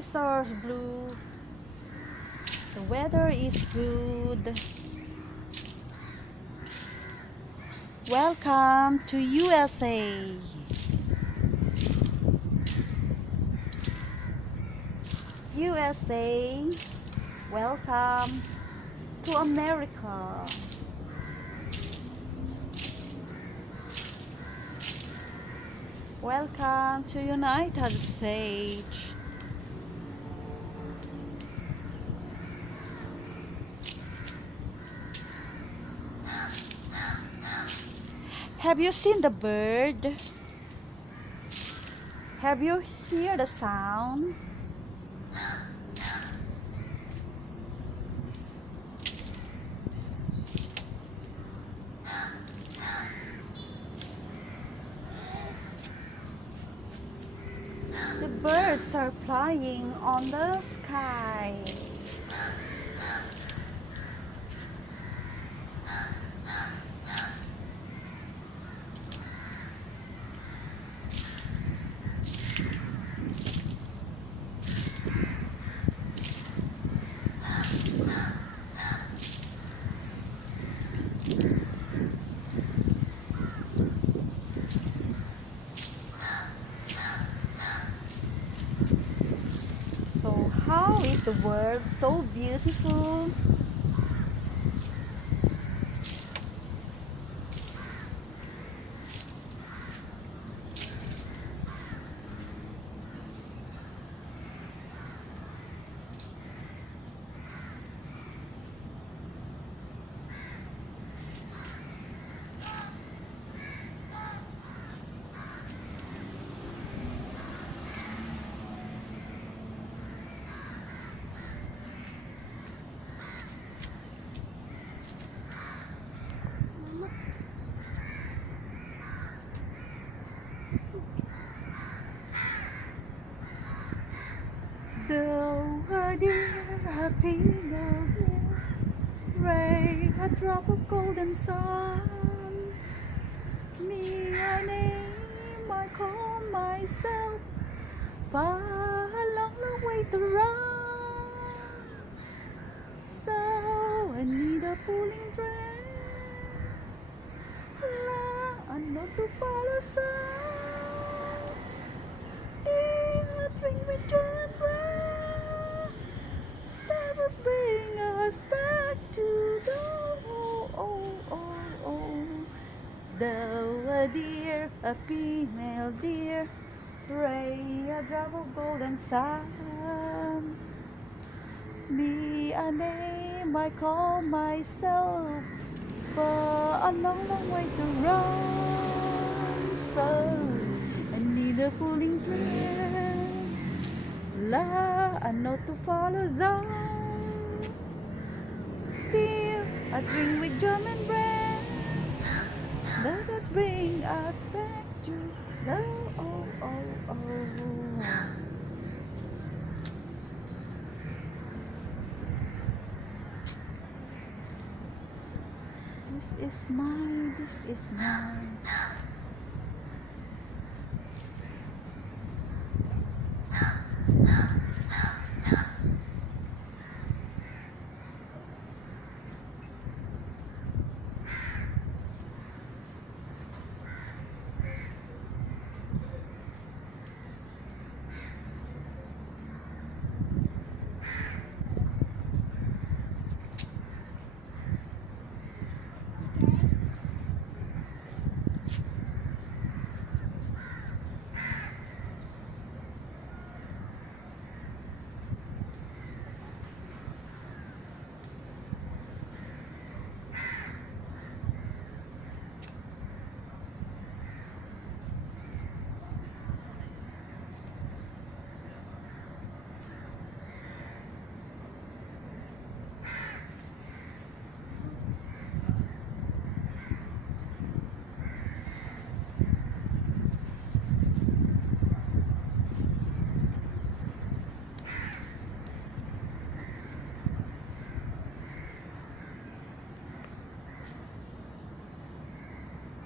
skies are blue. The weather is good. Welcome to USA. USA. Welcome to America. Welcome to United States. Have you seen the bird? Have you heard the sound? The birds are flying on the sky. So how is the world so beautiful? Though a dear happy new year, ray a drop of golden sun, me a name I call myself, but a long, long way to run. So I need a pulling thread, and not to follow sound. A drink with joy and breath, that was bring us back to the though a deer, a female deer, ray a drop of golden sun, be a name I call myself, for a long, long way to run. So I need a pulling thread, a note to follow zone. Dear, a drink with jam and bread, let us bring us back to the This is mine, this is mine.